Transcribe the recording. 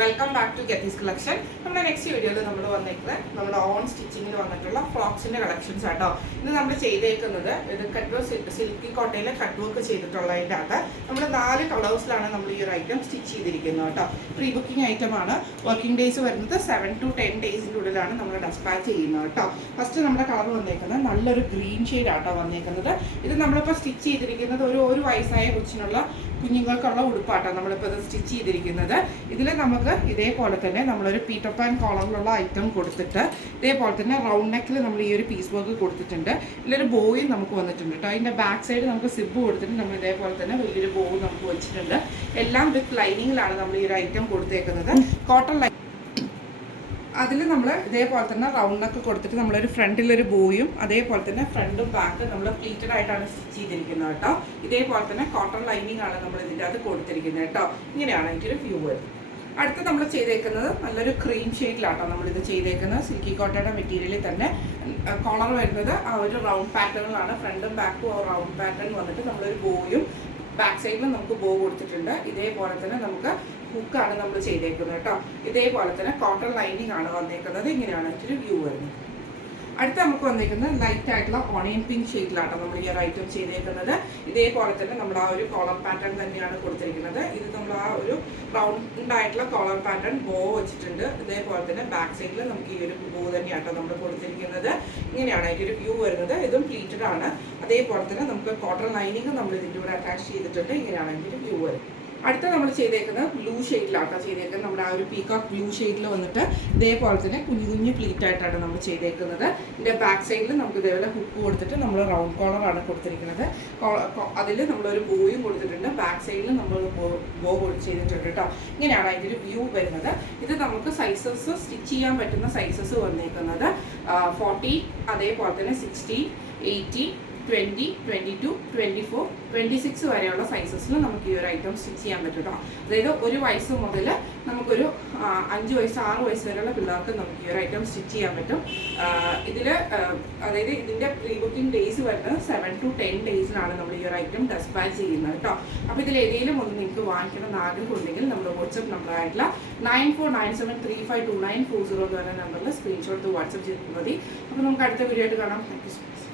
Welcome back to ഗെത്തീസ് collection. നമ്മുടെ next വീഡിയോയിൽ നമ്മൾ വന്നിരിക്കുന്നത് നമ്മുടെ ഓൺ സ്റ്റിച്ചിങ്ങിൽ വന്നിട്ടുള്ള ഫ്രോക്സിന്റെ കളക്ഷൻസ് ആട്ടോ. ഇത് നമ്മൾ ചെയ്തേക്കുന്നത് ഇത് കട്ട് സിൽക്കി കോട്ടയിൽ കട്ട് വർക്ക് ചെയ്തിട്ടുള്ളതിൻ്റെ അകത്ത് നമ്മൾ 4 കളേഴ്സിലാണ് നമ്മൾ ഈ ഒരു ഐറ്റം സ്റ്റിച്ച് ചെയ്തിരിക്കുന്നത് കേട്ടോ. പ്രീ ബുക്കിംഗ് ഐറ്റം ആണ്. വർക്കിംഗ് ഡേയ്സ് വരുന്നത് 7 to 10 ഡേയ്സിൻ്റെ ഉള്ളിലാണ് നമ്മൾ ഡെസ്പാച്ച് ചെയ്യുന്നത് കേട്ടോ. ഫസ്റ്റ് നമ്മുടെ കളർ വന്നേക്കുന്നത് നല്ലൊരു ഗ്രീൻ ഷെയ്ഡ് ആട്ടോ വന്നേക്കുന്നത്. ഇത് നമ്മളിപ്പോൾ സ്റ്റിച്ച് ചെയ്തിരിക്കുന്നത് ഒരു വയസ്സായ കൊച്ചിനുള്ള കുഞ്ഞുങ്ങൾക്കുള്ള ഉടുപ്പാട്ടോ നമ്മളിപ്പോൾ ഇത് സ്റ്റിച്ച് ചെയ്തിരിക്കുന്നത്. ഇതിൽ നമുക്ക് ഇതേപോലെ തന്നെ നമ്മളൊരു പീറ്റർ പാൻ കോളറിലുള്ള ഐറ്റം കൊടുത്തിട്ട് ഇതേപോലെ തന്നെ റൗണ്ട് നെക്കിൽ നമ്മൾ ഈ ഒരു പീസ് വർക്ക് കൊടുത്തിട്ടുണ്ട്. ഇതിലൊരു ബോയും നമുക്ക് വന്നിട്ടുണ്ട് കേട്ടോ. അതിൻ്റെ ബാക്ക് സൈഡ് നമുക്ക് സിബ് കൊടുത്തിട്ട് നമ്മൾ ഇതേപോലെ തന്നെ വലിയൊരു ബോ നമുക്ക് വെച്ചിട്ടുണ്ട്. എല്ലാം വിത്ത് ലൈനിങ്ങിലാണ് നമ്മൾ ഈ ഒരു ഐറ്റം കൊടുത്തേക്കുന്നത്. കോട്ടൺ ലൈൻ അതിൽ നമ്മൾ ഇതേപോലെ തന്നെ റൗണ്ട് നെക്ക് കൊടുത്തിട്ട് നമ്മളൊരു ഫ്രണ്ടിലൊരു ബോയും അതേപോലെ തന്നെ ഫ്രണ്ടും ബാക്ക് നമ്മൾ പ്ലീറ്റഡ് ആയിട്ടാണ് സ്റ്റിച്ച് ചെയ്തിരിക്കുന്നത് കേട്ടോ. ഇതേപോലെ തന്നെ കോട്ടൺ ലൈനിങ് ആണ് നമ്മൾ ഇതിൻ്റെ അത് കൊടുത്തിരിക്കുന്നത് കേട്ടോ. ഇങ്ങനെയാണ് എനിക്കൊരു വ്യൂ വരുന്നത്. അടുത്ത് നമ്മൾ ചെയ്തേക്കുന്നത് നല്ലൊരു ക്രീം ഷെയ്ഡിലാട്ടോ നമ്മളിത് ചെയ്തേക്കുന്നത്. സിൽക്കി കോട്ടയുടെ മെറ്റീരിയലിൽ തന്നെ കോളർ വരുന്നത് ആ ഒരു റൗണ്ട് പാറ്റേണിലാണ്. ഫ്രണ്ടും ബാക്കും റൗണ്ട് പാറ്റേൺ വന്നിട്ട് നമ്മളൊരു ബോയും ബാക്ക് സൈഡിലും നമുക്ക് ബോ കൊടുത്തിട്ടുണ്ട്. ഇതേപോലെ തന്നെ നമുക്ക് ഹുക്കാണ് നമ്മൾ ചെയ്തേക്കുന്നത് കേട്ടോ. ഇതേപോലെ തന്നെ കോട്ടൺ ലൈനിങ് ആണ് വന്നേക്കുന്നത്. ഇങ്ങനെയാണ് ഒരു വ്യൂ വരുന്നത്. അടുത്ത് നമുക്ക് വന്നേക്കുന്നത് ലൈറ്റ് ആയിട്ടുള്ള ഓണിയൻ പിങ്ക് ഷെയ്ഡിലാട്ടോ നമ്മൾ ഈ ഒരു ഐറ്റം ചെയ്തേക്കുന്നത്. ഇതേപോലെ തന്നെ നമ്മൾ ആ ഒരു കോളർ പാറ്റേൺ തന്നെയാണ് കൊടുത്തിരിക്കുന്നത്. ഇത് നമ്മൾ ആ ഒരു റൗണ്ട് ആയിട്ടുള്ള കോളർ പാറ്റേൺ ബോ വെച്ചിട്ടുണ്ട്. ഇതേപോലെ തന്നെ ബാക്ക് സൈഡിൽ നമുക്ക് ഈ ഒരു ബോ തന്നെയാട്ടോ നമ്മൾ കൊടുത്തിരിക്കുന്നത്. ഇങ്ങനെയാണ് അതിൻ്റെ ഒരു വ്യൂ വരുന്നത്. ഇതും പ്ലീറ്റഡ് ആണ്. അതേപോലെ തന്നെ നമുക്ക് കോട്ടൺ ലൈനിങ് നമ്മൾ ഇതിൻ്റെ കൂടെ അറ്റാച്ച് ചെയ്തിട്ടുണ്ട്. ഇങ്ങനെയാണ് അതിൻ്റെ ഒരു വ്യൂ വരുന്നത്. അടുത്ത നമ്മൾ ചെയ്തേക്കുന്നത് ബ്ലൂ ഷെയ്ഡിലാട്ടോ ചെയ്തേക്കുന്നത്. നമ്മുടെ ആ ഒരു പീകോക്ക് ബ്ലൂ ഷെയ്ഡിൽ വന്നിട്ട് ഇതേപോലെ തന്നെ കുഞ്ഞു പ്ലീറ്റ് ആയിട്ടാണ് നമ്മൾ ചെയ്തേക്കുന്നത്. ഇതിൻ്റെ ബാക്ക് സൈഡിൽ നമുക്ക് ഇതേപോലെ ഹുക്ക് കൊടുത്തിട്ട് നമ്മൾ റൗണ്ട് കോളറാണ് കൊടുത്തിരിക്കുന്നത്. അതിൽ നമ്മളൊരു ബോയും കൊടുത്തിട്ടുണ്ട്. ബാക്ക് സൈഡിൽ നമ്മൾ ബോ ചെയ്തിട്ടുണ്ട് കേട്ടോ. ഇങ്ങനെയാണ് അതിൻ്റെ ഒരു വ്യൂ വരുന്നത്. ഇത് നമുക്ക് സൈസസ് സ്റ്റിച്ച് ചെയ്യാൻ പറ്റുന്ന സൈസസ് വന്നേക്കുന്നത് 40, അതേപോലെ തന്നെ 60, 80, 20, 22, 24, 26 വരെയുള്ള സൈസസിൽ നമുക്ക് ഈ ഒരു ഐറ്റം സ്റ്റിച്ച് ചെയ്യാൻ പറ്റും കേട്ടോ. അതായത് 1 വയസ്സ് മുതൽ നമുക്കൊരു 5 വയസ്സ് 6 വയസ്സ് വരെയുള്ള പിള്ളേർക്ക് നമുക്ക് ഈ ഒരു ഐറ്റം സ്റ്റിച്ച് ചെയ്യാൻ പറ്റും. ഇതിൽ അതായത് ഇതിൻ്റെ പ്രീ ബുക്കിംഗ് ഡേയ്സ് വരുന്നത് 7 to 10 ഡേയ്സിലാണ് നമ്മൾ ഈ ഒരു ഐറ്റം ഡെസ്പാച്ച് ചെയ്യുന്നത് കേട്ടോ. അപ്പോൾ ഇതിൽ ഏതെങ്കിലും ഒന്ന് നിങ്ങൾക്ക് വാങ്ങിക്കണം എന്ന് ആഗ്രഹമുണ്ടെങ്കിൽ നമ്മുടെ വാട്സപ്പ് നമ്പറായിട്ടുള്ള 9497352940 എന്ന് പറയുന്ന നമ്പറിൽ സ്ക്രീൻഷോട്ട് വാട്സപ്പ് ചെയ്താൽ മതി. അപ്പോൾ നമുക്ക് അടുത്ത വീഡിയോ ആയിട്ട് കാണാം. Thank you so much.